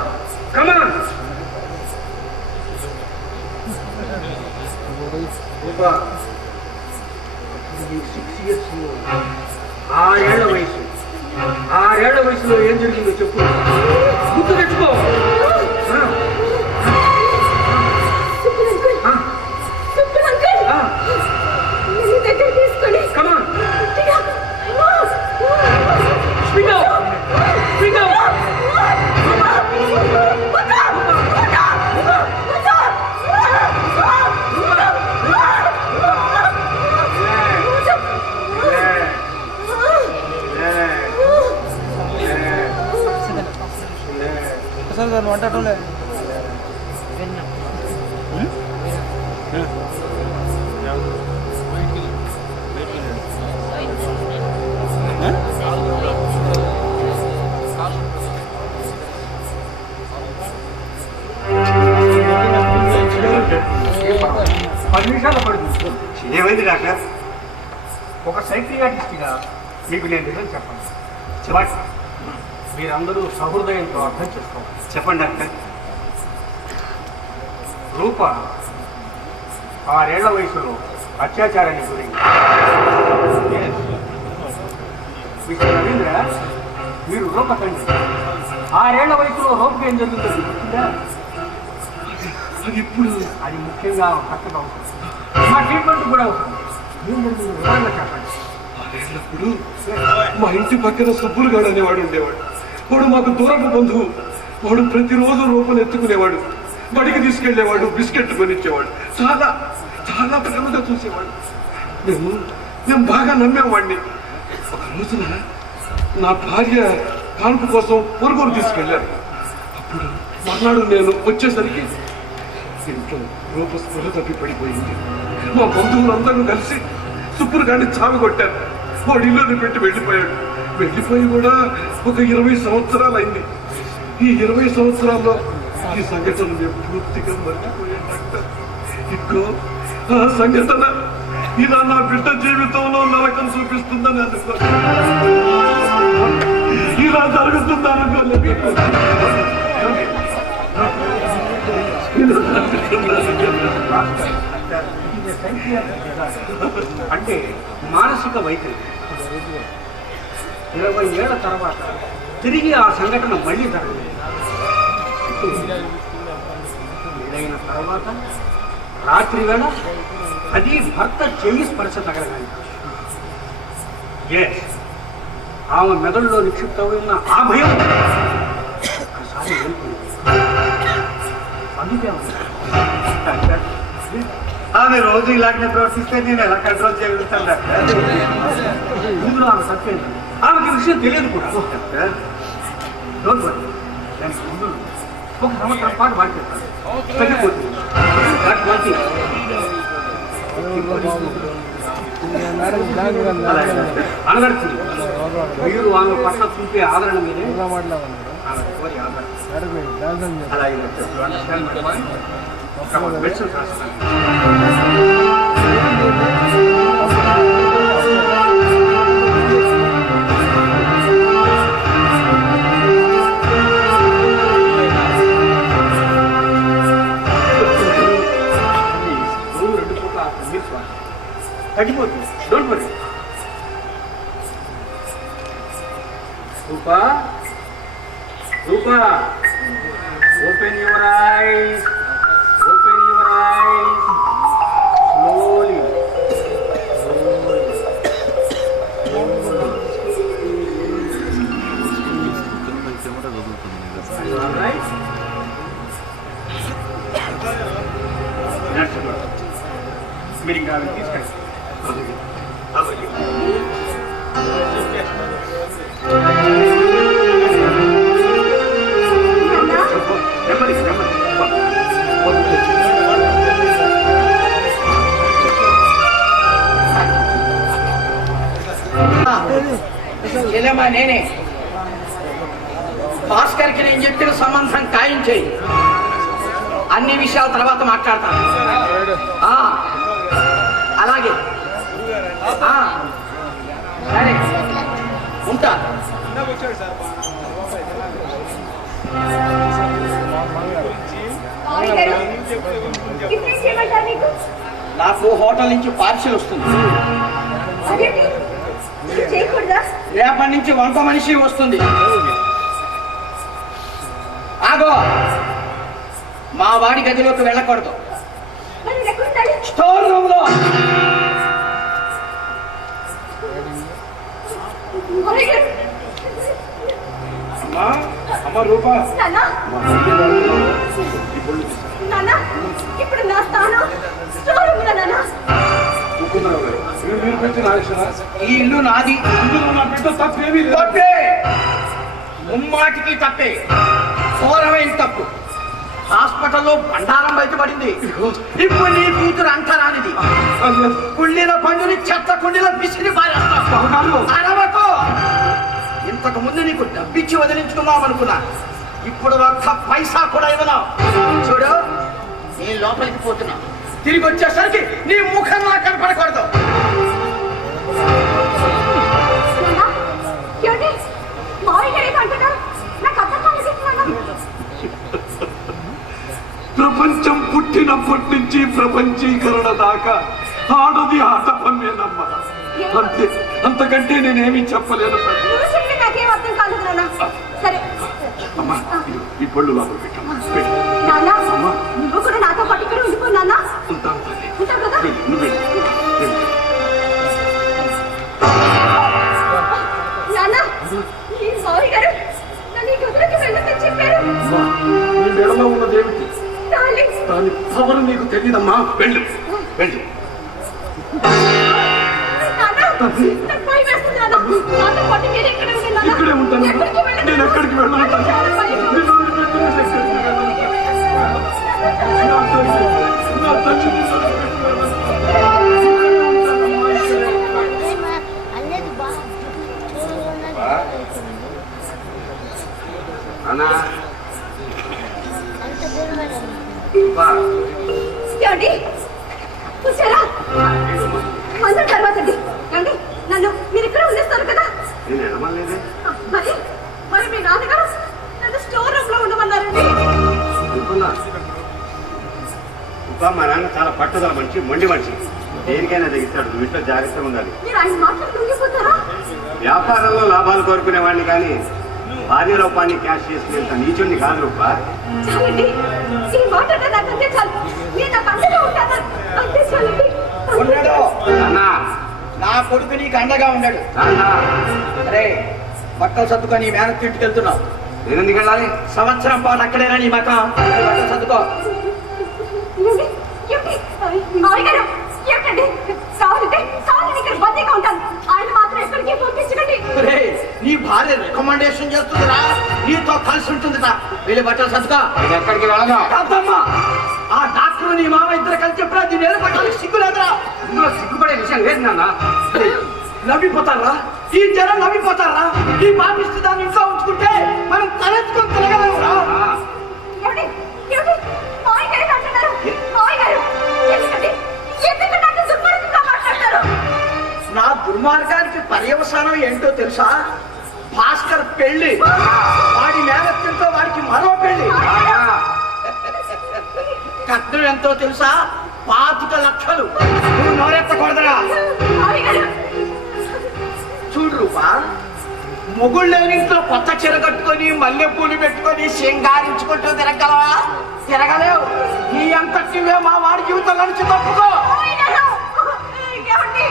కమాన్. రూపా, 6 years, 6 ఏళ్ల వయసు. 6 ఏళ్ల వయసులో ఏం జరిగిందో చెప్పు, గుర్తు తెచ్చుకో. సార్ వంటలే పది నిమిషాలు పడుతుంది. ఏమైంది డాక్టర్? ఒక సైకియాట్రిస్ట్గా మీకు నేను నిజం చెప్పండి. బట్ మీరందరూ సహృదయంతో అర్థం చేసుకోవాలి. చెప్పండి డాక్టర్. రూప 6 ఏళ్ల వయసులో అత్యాచారానికి గురించి. మిస్టర్ రవీంద్ర, మీరు రూప తండ్రి. 6 ఏళ్ల వయసులో రూపకి ఏం జరుగుతుందో గుర్తుందా? ఇప్పుడు అది ముఖ్యంగా చక్కగా అవుతుంది, మా ట్రీట్మెంట్ కూడా అవుతుంది. ఏం జరుగుతుంది వివరంగా చెప్పండి. అప్పుడు మా ఇంటి పక్కన సబ్బులు గాడు అనేవాడు ఉండేవాడు. వాడు మాకు దూరపు బంధువు. వాడు ప్రతిరోజు రూపను ఎత్తుకునేవాడు, బడికి తీసుకెళ్లేవాడు, బిస్కెట్ కొనిచ్చేవాడు, చాలా చాలా ప్రేమగా చూసేవాడు. మేము బాగా నమ్మేవాడిని. ఒక రోజున నా భార్య కాన్పు కోసం పొరుగురు తీసుకెళ్లారు. అప్పుడు మర్నాడు నేను వచ్చేసరికి ఇంట్లో రూప స్పృహ తప్పి పడిపోయింది. మా బంధువులందరూ కలిసి సుప్పురు గాని చావగొట్టారు. వాడు ఇల్లు పెట్టి వెళ్ళిపోయాడు. వెళ్ళిపోయి కూడా ఒక 20 సంవత్సరాలు అయింది. ఈ 20 సంవత్సరాల్లో ఈ సంఘటన మేము పూర్తిగా మర్చిపోయాం డాక్టర్. ఇంకో ఆ సంఘటన ఇలా నా బిడ్డ జీవితంలో నరకం చూపిస్తుందని అనుకో, ఇలా జరుగుతుందని అనుకోలేదు. అంటే మానసిక వైఖరి. 20 ఏళ్ల తర్వాత తిరిగి ఆ సంఘటన మళ్ళీ జరగలేదు. ఏదైన తర్వాత రాత్రి వేళ అది భర్త చెయ్యి స్పర్శ తగలగాలి. ఆమె మెదడులో నిక్షిప్తమైన ఆ భయం ఒకసారి వెళ్ళిపోయింది. అందుకే ఆమె రోజు ఇలాంటి ప్రవర్తిస్తే నేను ఎలా కంట్రోల్ చేయగలుగుతాను డాక్టర్? ఇందులో ఆమె సత్యం, ఆమెకి విషయం తెలియదు కూడా. డోంట్ వరీ, దానికి ముందు 1 సంవత్సరం పాటు వాడిపోతాను, తగ్గిపోతుంది. అనగడుతుంది. మీరు ఆమె పట్ల చూపే ఆదరణ మీదే ఆమె కోరి ఆదరణ. అలాగే మెడిసిన్ రాస్తాను. తగ్గిపోతుంది. Don't worry. Roopa, Roopa, open your eyes, open your eyes slowly. మీరు ఇంకా తీసుకెళ్ళి నెమ్మది నెమ్మది. చెల్లెమ్మా నేనే. భాస్కర్కి నేను చెప్పిన సంబంధం ఖాయం చేయి. అన్ని విషయాల తర్వాత మాట్లాడతాను. అలాగే సరే ఉంటా. నాకు హోటల్ నుంచి పార్సిల్ వస్తుంది. రేపటి నుంచి వంట మనిషి వస్తుంది. ఆగో, మా వాడి గదిలోకి వెళ్ళకూడదు. స్టోర్ రూమ్ లో. అమ్మ రూపా, ఇప్పుడు నా స్థానం స్టోర్ రూమ్ లో. నాన్న, మీరు పెట్టిన ఆలోచన. ఈ ఇల్లు నాది. ఇందులో నా బిడ్డ తప్పేమీ లేదు. తప్పే, ముమ్మాటికి తప్పే, ఘోరమైన తప్పు. హాస్పిటల్లో బండారం బయటపడింది. ఇప్పుడు నీ కూతురు అంతరానిది. కుళ్ళిన పండుని చెత్త కుండీలో విసిరి పారేస్తావు. అరవకు. ఇంతకు ముందు నీకు డబ్బిచ్చి వదిలించుకుందాం అనుకున్నా. ఇప్పుడు ఒక్క పైసా కూడా ఇవ్వను. చూడు, నీ లోపలికి పోతున్నా. తిరిగి వచ్చేసరికి నీ ముఖం నాకు కనపడకూడదు. ప్రపంచం పుట్టినప్పటి నుంచి ప్రపంచీకరణ దాకా ఆడది ఆట పమ్మేనమ్మ. అంతే, అంతకంటే నేనేమీ చెప్పలేను. అమ్మా, ఈ పళ్ళు లోపల పెట్టమ్మా. నువ్వు కూడా నాతో పాటు ఇక్కడ ఉండిపోన్నా. ఉంటాను కదా. నువ్వు నాన్న, ఈ మావి గారు నన్ను ఈ గదిలోకి వెళ్ళమని చెప్పారు. నీ మెడలో ఉన్నదేమిటి? డార్లింగ్, దాని పవర్ నీకు తెలియదమ్మా. వెళ్ళు వెళ్ళు. ఇక్కడే ఉంటాను. నేను ఎక్కడికి వెళ్ళను. చూసారా, అందరి తర్వాత నన్ను మీరు ఇక్కడ ఉండేస్తారు కదా. మరి మరి మీ నాన్నగారు నన్ను స్టోర్ రూమ్ లో ఉండమన్నారండి. మా నాన్న చాలా పట్టుదల మనిషి, మొండి మనిషి. దేనికైనా తెగిస్తాడు. నువ్వు ఇంట్లో జాగ్రత్తగా ఉండాలి. మీరు ఆయన మాటలు కుంగిపోతారా? వ్యాపారంలో లాభాలు కోరుకునేవాడిని కానీ భార్య రూపాన్ని క్యాష్ చేసుకునేంత నీచుడిని కాదు రూపా. చాలండి, ఈ మాట నాకు అంతే చాలు. నేను నాకు అండగా ఉంటాను. అంతే చాలండి. ఉన్నాడు నా కొడుకు, నీకు అండగా ఉన్నాడు. అరే, బట్టలు సర్దుకొని మేనత్ ఇంటికి వెళ్తున్నావు. నేను ఎందుకు వెళ్ళాలి? సంవత్సరం పాటు అక్కడేనా నీ మతం. బట్టలు సర్దుకో. నీ భార్య రికమెండేషన్ చేస్తుందిరా, నీతో కలిసి ఉంటుందిరా. వెళ్ళి బట్టలు సర్దుకో. ఎక్కడికి వెళ్ళను. కాదమ్మా, ఆ డాక్టర్ నీ మామ ఇద్దరు కలిసి చెప్పినా దీని ఏదో పట్టాలకు సిగ్గులేదురా. ఇందులో సిగ్గుపడే విషయం లేదు నాన్న. నవ్విపోతారా? ఈ జనం నవ్విపోతారా? ఈ పాపిస్తు దాన్ని ఇంట్లో ఉంచుకుంటే మనం తలెత్తుకొని తిరగలేమురా. నా దుర్మార్గానికి పర్యవసానం ఏంటో తెలుసా? భాస్కర్ పెళ్లి, వాడి మేనత్యంతో వాడికి మరో పెళ్లి. కట్నం ఎంతో తెలుసా? 25 లక్షలు. నువ్వు నోరెత్తకూడదురా. మావయ్య గారు చూడు రూపా, మొగుళ్ళేనింట్లో కొత్త చీర కట్టుకొని మల్లెపూలు పెట్టుకొని సింగారించుకుంటూ తిరగలవా? తిరగలేవు. నీ అంతటివే మా వాడి జీవితం నడిచి తప్పుకో. మావయ్య గారు ఏమండి?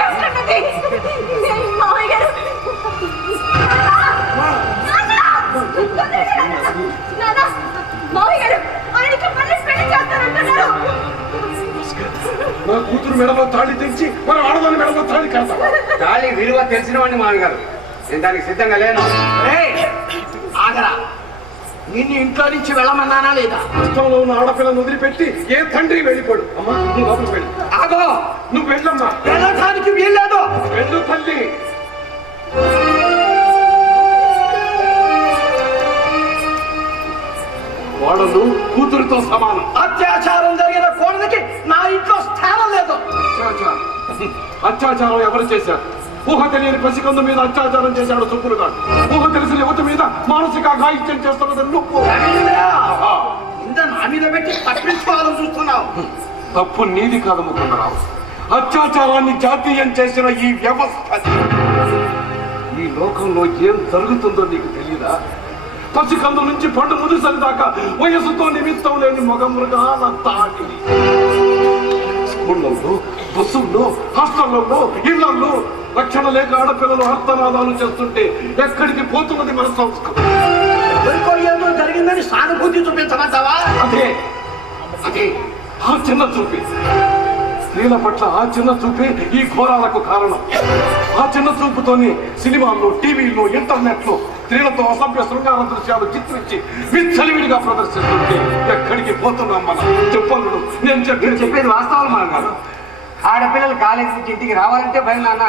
ఏమిటన్నది? మావయ్య గారు నాన్న, మావయ్య గారు ఆయనకి మళ్ళీ పెళ్లి చేస్తానంటున్నారు. నా కూతురు మెడలో తాళి తెచ్చి మన ఆడదాని మెడలో తాళి కడతాం. తాళి విలువ తెలిసిన వాడిని మామగారు, నేను దానికి సిద్ధంగా లేను. ఏయ్, ఆగరా. నిన్ను ఇంట్లో నుంచి వెళ్ళమన్నానా లేదా? కష్టంలో ఉన్న ఆడపిల్లను వదిలిపెట్టి ఏ తండ్రి వెళ్ళిపోడు. అమ్మా నువ్వు లోపలికి వెళ్ళి. ఆగో, నువ్వు వెళ్ళమ్మా. వెళ్ళటానికి వీల్లేదు. వెళ్ళు తల్లి. వాడలు కూతురుతో సమానం. అత్యాచారం జరిగిన కోడలికి నా ఇంట్లో స్థానం లేదు. అత్యాచారం ఎవరు చేశారు? ఊహ తెలియని పసికందు మీద అత్యాచారం చేశాడు చుప్పులు కాదు. ఊహ తెలిసిన యువత మీద మానసిక గాయిత్యం చేస్తున్నది నువ్వు. ఇంత నా మీద పెట్టి తప్పించుకోవాలని చూస్తున్నావు. తప్పు నీది కాదు ముకుందరావు. అత్యాచారాన్ని జాతీయం చేసిన ఈ వ్యవస్థ. ఈ లోకంలో ఏం జరుగుతుందో నీకు తెలియదా? పసికందు నుంచి పండు ముదిసరి దాకా వయసుతో నిమిత్తం లేని మగ మృగాల తాకిడి. స్కూళ్ళల్లో, బస్సుల్లో, హాస్టళ్లలో, ఇళ్లలో రక్షణ లేక ఆడపిల్లలు హస్తనాదాలు చేస్తుంటే ఎక్కడికి పోతున్నది మన సంస్కృతి? ఎవరికో ఏదో జరిగిందని సానుభూతి చూపించమంటావా? అదే అదే ఆ చిన్న చూపి. స్త్రీల పట్ల ఆ చిన్న చూపే ఈ ఘోరాలకు కారణం. ఆ చిన్న చూపుతోనే సినిమాల్లో, టీవీల్లో, ఇంటర్నెట్ లో స్త్రీలతో అసభ్య శృంగార దృశ్యాలు చిత్రించి విచ్చలవిడిగా ప్రదర్శిస్తుంటే ఎక్కడికి పోతున్నాం మనం? చెప్పను. నేను చెప్పేది వాస్తవాలు మామగారు. ఆడపిల్లలు కాలేజీ నుంచి ఇంటికి రావాలంటే భయం నాన్న,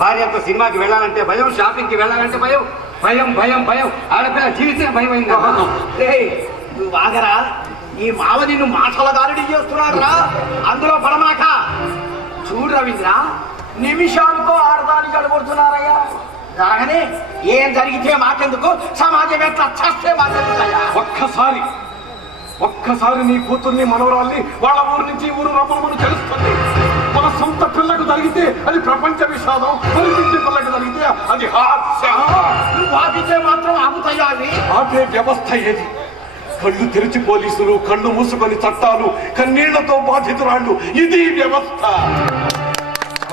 భార్యతో సినిమాకి వెళ్ళాలంటే భయం, షాపింగ్కి వెళ్ళాలంటే భయం, భయం భయం భయం. ఆడపిల్ల జీవితం భయం అయింది. నువ్వు ఆగరా. ఈ మావ నిన్ను మాటల గారుడి చేస్తున్నాడు రా. అందులో పడమాక. చూడు రవీంద్ర, నిమిషాలతో ఆడదానికి అడగొడుతున్నారయ్యా. జరగనే ఏం జరిగితే మాకెందుకు, సమాజం ఎట్లా చేస్తే మాకెందుకయ్యా? ఒక్కసారి నీ కూతుర్ని, మనవరాల్ని వాళ్ళ ఊరు నుంచి ఊరు రమ్మను తెలుస్తుంది. మన సొంత పిల్లకు జరిగితే అది ప్రపంచ విషాదం, మరి ఇంటి పిల్లకు జరిగితే అది హాస్యం. నువ్వు ఆపితే మాత్రం ఆపుతాయా అవి? ఆపే వ్యవస్థ ఏది? కళ్ళు తెరిచి పోలీసులు, కళ్ళు మూసుకొని చట్టాలు, కన్నీళ్లతో బాధితురాళ్ళు. ఇది వ్యవస్థ.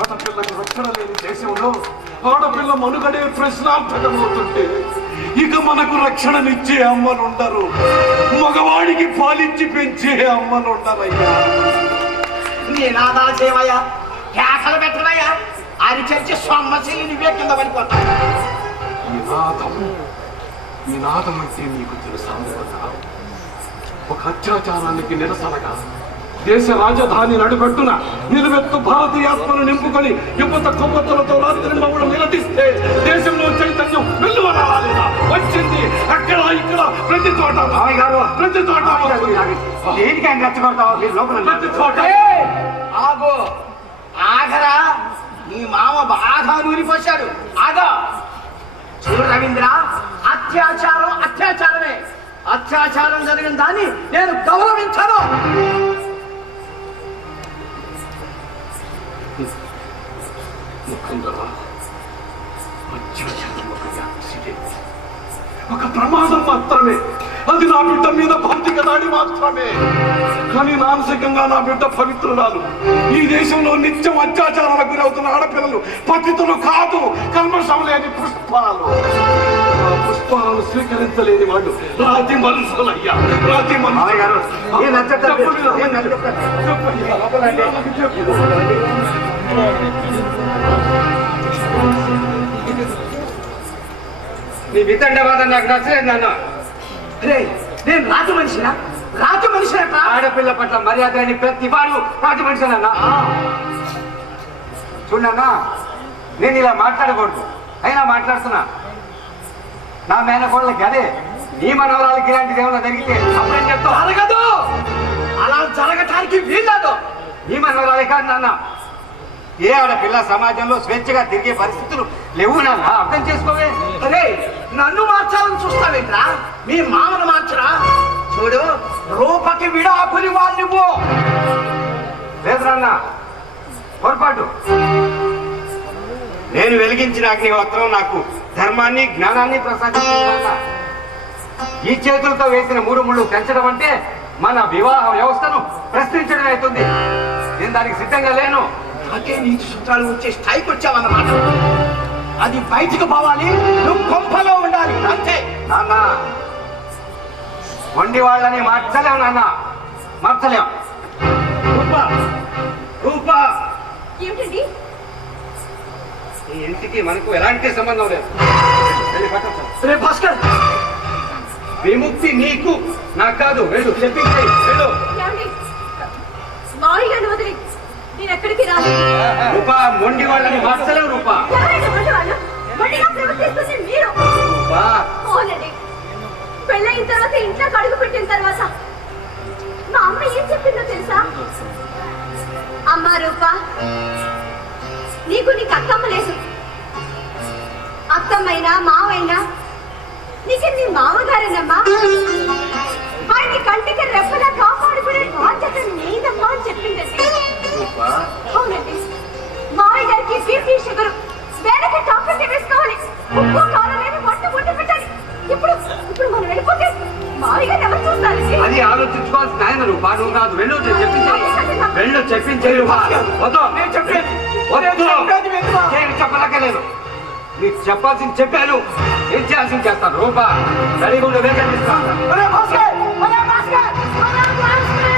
ఆడపిల్లకు రక్షణ లేని దేశంలో ఆడపిల్ల మనుగడే ప్రశ్నార్థకమవుతుంటే ఇక మనకు రక్షణనిచ్చే అమ్మలుండరు, మగవాడికి పాలించి పెంచే అమ్మలుండరయ్యా. నినాదాలు చేయవయ్యా, కేకలు పెట్టవయ్యా. అది చర్చి సొమ్మశీలి నువ్వే కింద పడిపోతా. నినాదం అంటే నీకు తెలుసా? ఒక అత్యాచారానికి నిరసనగా దేశ రాజధాని నడుగట్టున నిలువెత్తు భారతీయాత్మను నింపుకొని యువత కొవ్వొత్తులతో రాత్రి మమ్మల్ని నిలదీస్తే దేశంలో చైతన్యం వెల్లువరాలేదా? వచ్చింది. అక్కడ ఇక్కడ ప్రతి చోట, ప్రతి చోట, దేనికి ఆయన రెచ్చగొడతావు? మీరు లోపల ప్రతి చోట. ఆగో, ఆగరా. నీ మామ బాగా నూరిపోశాడు. ఆగా. చూడు రవీంద్ర, అత్యాచారం అత్యాచారమే. అత్యాచారం జరిగిన దాన్ని నేను గౌరవించాను. ఒక ప్రమాదం మాత్రమే. అది నా బిడ్డ మీద భౌతిక దాడి మాత్రమే. కానీ మానసికంగా నా బిడ్డ పవిత్రురాలు. ఈ దేశంలో నిత్యం అత్యాచారాలకు గురవుతున్న ఆడపిల్లలు పతితులు కాదు, కల్మషం లేని పుష్పాలు. ఆ పుష్పాలను స్వీకరించలేని వాళ్ళు రాతి మనుషులయ్యా, రాతి మనుషులు. నీ వితండవాదం నాకు నచ్చలేదు నాన్న. నేను రాజు మనిషినా? రాజు మనిషినట్రా. ఆడపిల్ల పట్ల మర్యాద లేని ప్రతి వాడు రాజు మనిషినన్నా. చూడన్నా, నేను ఇలా మాట్లాడకూడదు, అయినా మాట్లాడుతున్నా. నా మేనకోళ్ళకి అదే, నీ మనవరాలకి ఇలాంటిది ఏమైనా జరిగితే అప్పుడేం చెప్తావు? జరగదు. అలా జరగటానికి వీల్లేదు. నీ మనవరాలే కాదు నాన్న, ఏ ఆడపిల్ల సమాజంలో స్వేచ్ఛగా తిరిగే పరిస్థితులు లేవు నాన్న. అర్థం చేసుకోవే. అరే, నన్ను మార్చాలని చూస్తావేంట్రా? మీ మామను మార్చరా. చూడు, రూపకి వాడికి విడాకులు ఇవ్వాలి నువ్వు. లేదు నాన్న, పొరపాటు. నేను వెలిగించిన అగ్నిహోత్రం నాకు ధర్మాన్ని జ్ఞానాన్ని ప్రసాదించిన ఈ చేతులతో వేసిన 3 ముళ్ళు పెంచడం అంటే మన వివాహ వ్యవస్థను ప్రశ్నించడం అవుతుంది. నేను దానికి సిద్ధంగా లేను. నాకే నీతి సూత్రాలు వచ్చే స్థాయికి వచ్చావన్నమాట. అది బయటకు పోవాలి, నువ్వు కొంపలో ఉండాలి అంతే. నాన్న, వండి వాళ్ళని మార్చలేం నాన్న, మార్చలేం. రూపా, రూపా, ఏమిటండి? ఈ ఇంటికి మనకు ఎలాంటి సంబంధం లేదు. వెళ్ళి పట్టొచ్చు. రే భాస్కర్, విముక్తి నీకు, నాకు కాదు. వెళ్ళు, చెప్పించేయి, వెళ్ళు. ఏమండి? మావయ్య గారిని వదిలి నేను ఎక్కడికి రాలేదు. రూపా, మొండి వాళ్ళని మార్చలేవు రూపా. ఎవరైనా మొండి వాళ్ళు? మొండిగా ప్రవర్తిస్తుంది మీరు. రూపా, అవునండి. పెళ్ళయిన తర్వాత ఇంట్లో కడుగు పెట్టిన తర్వాత మా అమ్మ ఏం చెప్పిందో తెలుసా? అమ్మా రూపా, నీకు అత్తమ్మ లేదు. అత్తమ్మైనా మావైనా నీకు నీ మామగారేనమ్మా. ఆయన్ని కంటికి రెప్పలా కాపాడుకునే బాధ్యత నీదమ్మా అని చెప్పిందండి. రూపా, అవునండి. మావయ్య గారికి బీపీ షుగర్, వేళకి టాబ్లెట్ వేసుకోవాలి, ఉప్పు కారం లేని వంట వండి పెట్టాలి. ఇప్పుడు మనం వెళ్ళిపోతే మావయ్య గారు ఎవరు చూస్తారండి? అది ఆలోచించుకోవాల్సిన ఆయన రూపా, నువ్వు కాదు. వెళ్ళు, చెప్పించేయి, వెళ్ళు, చెప్పించేయి రూపా. వద్దు, నేను చెప్పేది వద్దు, వినుకో. నేను చెప్పలేకలేదు. నీకు చెప్పాల్సింది చెప్పాను, ఏం చేయాల్సింది చేస్తాను. రూపా, రెడీగా ఉండే వేగంగా ఇస్తాను. ఒరే భాస్కర్, ఒరే భాస్కర్, ఒరే భాస్కర్!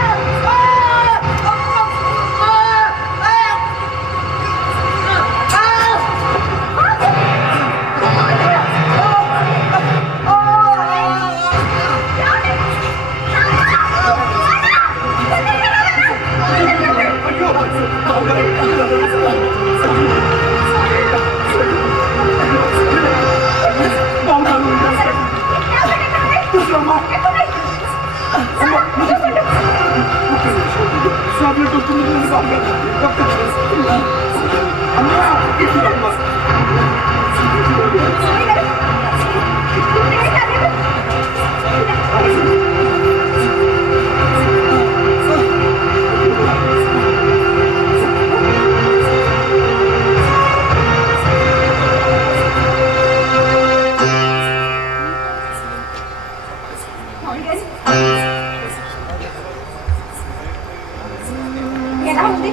ఎలా ఉంది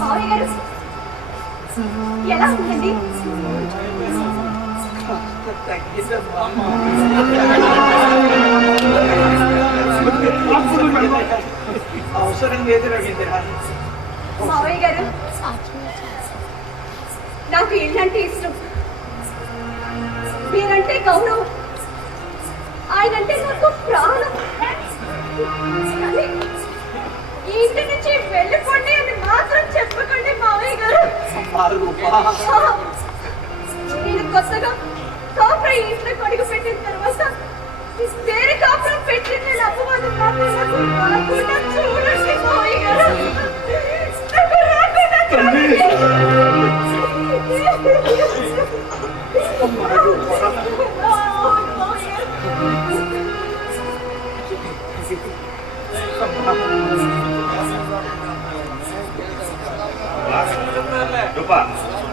మావయ్య గారు? ఎలా ఉందండి? అవసరం లేదు రవీంద్ర. మావయ్య గారు, నాకు ఇల్లంటే ఇష్టం, మీరంటే గౌరవం, ఆయనంటే నాకు ప్రాణం. కానీ ఈ ఇంటి నుంచి వెళ్ళిపోండి అని మాత్రం చెప్పకండి మావయ్య గారు. నేను కొత్తగా కాపురం ఇంట్లో అడుగు పెట్టిన తర్వాత వేరే కాపురం పెట్టిన అపవాదం మాత్రం నాకు రాకుండా చూడండి మావయ్య గారు. నాకు రాకుండా చూడండి. రూపా,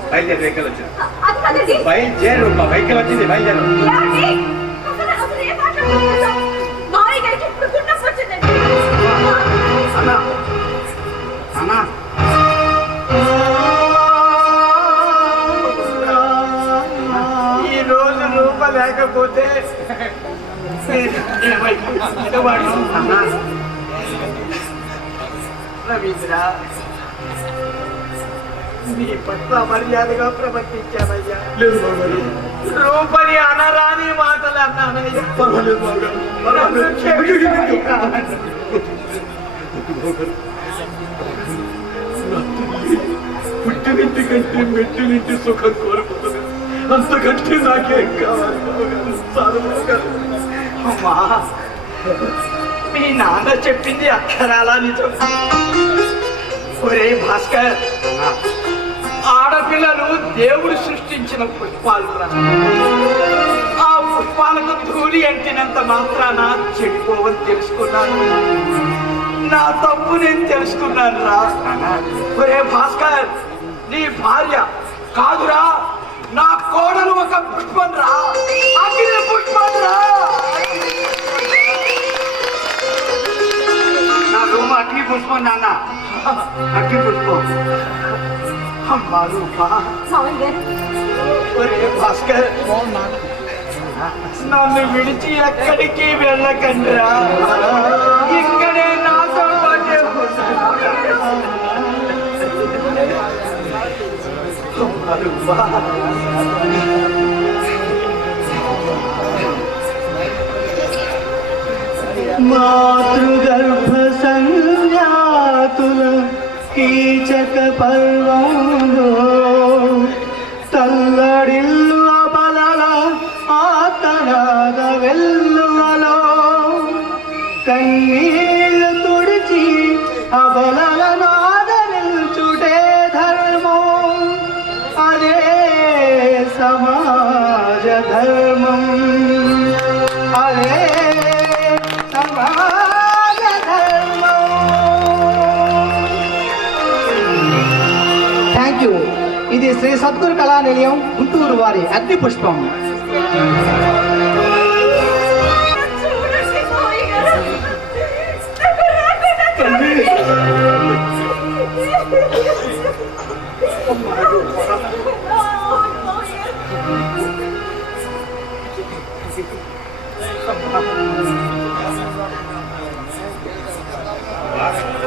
బయలుదేరి, వెహికల్ వచ్చింది. అది కదండి. బయలుదేరు రూపా, వెహికల్ వచ్చింది, బయలుదేరు. ఏమండి? అసలు ఏం మాట్లాడుతున్నారు? మావయ్య గారికి ఇప్పుడు గుండె వచ్చిందండి. అన్నా, అన్నా, ఈ రోజు రూప లేకపోతే అన్నా, రవీంద్ర, నీ పట్ల మర్యాదగా ప్రవర్తించావయ్యా. లేదు బావగారు, రూపని అనరాని మాటలు అన్నానయ్యా. పర్వాలేదు బావగారు, నన్ను క్షమించయ్యా. పుట్టినింటి కంటే మెట్టినింటి సుఖం కోరుకుంటుంది. అంతకంటే నాకేం కావాలి బావగారు? చాలు బావగారు. అమ్మా, మీ నాన్న చెప్పింది అక్షరాల నిజం. ఒరే భాస్కర్, ఆడపిల్లలు దేవుడు సృష్టించిన పుష్పాలు రా. ఆ పుష్పాలకు ధూళి అంటినంత మాత్రాన చెడిపోవని తెలుసుకున్నాను. నా తప్పు నేను తెలుసుకున్నాను రా. ఒరే భాస్కర్, నీ భార్య కాదురా, నా కోడలు ఒక పుష్పం రా, అగ్ని పుష్పం రా. నా రూమ్ అగ్ని పుష్పం నాన్న, అగ్ని పుష్పం. అమ్మా రూపా. మామయ్య గారు, ఒరే భాస్కర్, నన్ను విడిచి ఎక్కడికి వెళ్ళకండ్రా, ఇక్కడే నాతో పాటే ఉన్నాను. అమ్మా రూపా. మాతృగర్భ సంజాతుల కీచక పర్వంలో తల్లడిల్లు అబలల ఆతనాద వెల్లువలో కన్నీళ్లు తుడిచి అబలల నాదరిల్చుటే ధర్మం, అదే సమాజ ధర్మం, అదే సమాజ ధర్మం. Thank you. ఇది శ్రీ సద్గురు కళా నిలయం గుంటూరు వారి అగ్ని పుష్పం. చూడండి మామయ్య గారు, నాకు రాకుండా చూడండి.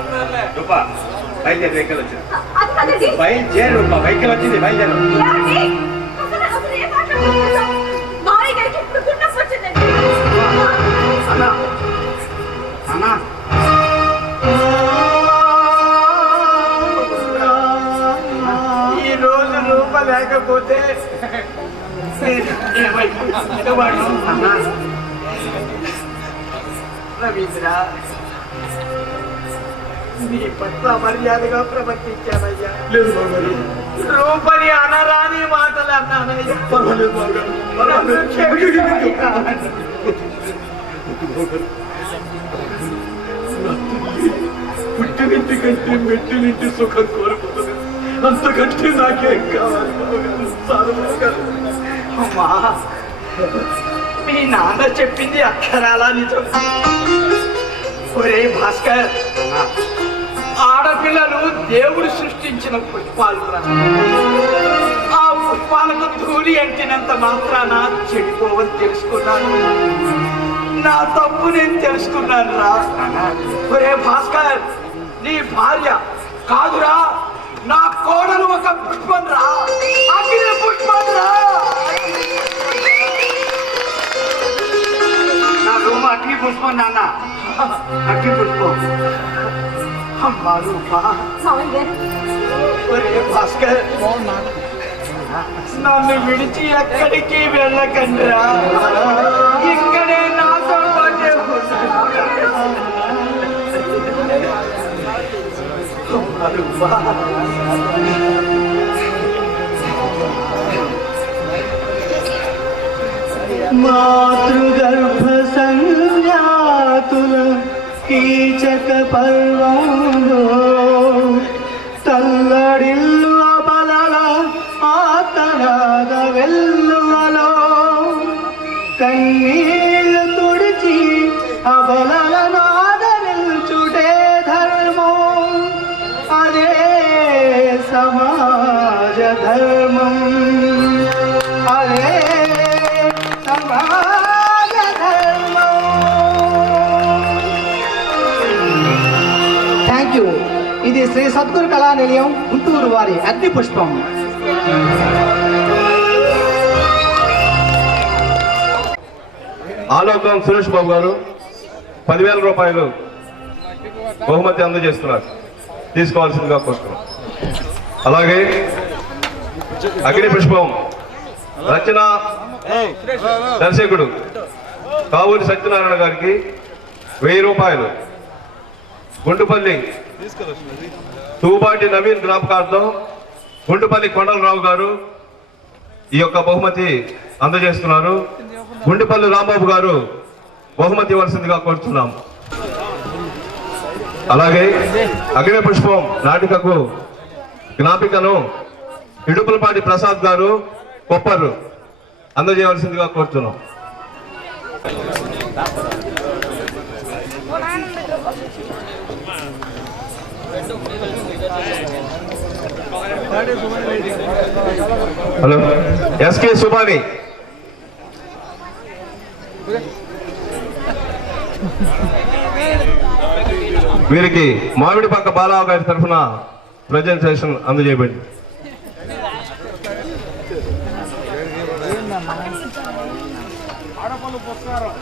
మామయ్య రూపా బయలుదేరి వెహికల్ వచ్చింది. అది కదండి. బయలుదేరు రూపా, వెహికల్ వచ్చింది, బయలుదేరు. ఏమండి? అసలు ఏం మాట్లాడుతున్నావు? మామయ్య గారికి ఇప్పుడు గుండె వచ్చిందండి. అన్నా అన్నా ఈ రోజు రూప లేకపోతే నేను ఏమైపోయేవాడు. అన్నా రవీంద్ర, నీ పట్ల మర్యాదగా ప్రవర్తించానయ్యా. లేదు బావగారు, రూపని అనరాని మాటలు అన్నానయ్యా. పర్వాలేదు బావగారు, నన్ను పర్వాలేదు. క్షమించయ్యా. పుట్టినింటి కంటే మెట్టినింటి సుఖం కోరుకుంటుంది, అంతకంటే నాకేం కావాలి బావగారు, చాలు బావగారు. అమ్మా, మీ నాన్న చెప్పింది అక్షరాలా నిజం. ఒరే భాస్కర్, ఆడపిల్లలు దేవుడు సృష్టించిన పుష్పాలు రా. ఆ పుష్పాలకు ధూళి అంటినంత మాత్రాన చెడిపోవని తెలుసుకున్నాను. నా తప్పు నేను తెలుసుకున్నాను రా. ఒరే భాస్కర్, నీ భార్య కాదురా, నా కోడలు ఒక పుష్పం రా, అగ్ని పుష్పం రా. నా రూమ్ అగ్ని పుష్పం నాన్న, అగ్ని పుష్పం. అమ్మా రూపా. మామయ్య గారు, ఒరే భాస్కర్, నన్ను విడిచి ఎక్కడికి వెళ్ళకండ్రా, ఇక్కడే నాతో పాటే ఉన్నాను. అమ్మా రూపా. మాతృగర్భ సంజాతుల కీచక పర్వంలో తల్లడిల్లు అబలల ఆతనాద వెల్లువలో కన్నీళ్లు తుడిచి అబలల నాదరిల్చుటే ధర్మం, అదే సమాజ ధర్మం, అదే సమాజ ధర్మం. Thank you. ఇది శ్రీ సద్గురు కళా నిలయం గుంటూరు వారి అగ్ని పుష్పం. ఆలోకం సురేష్ బాబు గారు 10,000 రూపాయలు బహుమతి అందజేస్తున్నారు, తీసుకోవాల్సిందిగా కోరుతున్నాం. అలాగే అగ్ని పుష్పం రచన దర్శకుడు కావూరి సత్యనారాయణ గారికి 1000 రూపాయలు, గుంటుపల్లి తూబాటి నవీన్ జ్ఞాపకార్థం గుంటుపల్లి కొండలరావు గారు ఈ యొక్క బహుమతి అందజేస్తున్నారు. గుండెపల్లి రాంబాబు గారు బహుమతి ఇవ్వాల్సిందిగా కోరుతున్నాం. అలాగే అగ్ని పుష్పం నాటికకు జ్ఞాపికను ఇడుపులపాటి ప్రసాద్ గారు కొప్పరు అందజేయవలసిందిగా కోరుతున్నాం. హలో, ఎస్కే సుబాని వీరికి మామిడి పక్క బాలరావు గారి తరఫున ప్రజెంటేషన్ అందజేయబడింది. ఆడపల్లి పుస్తకం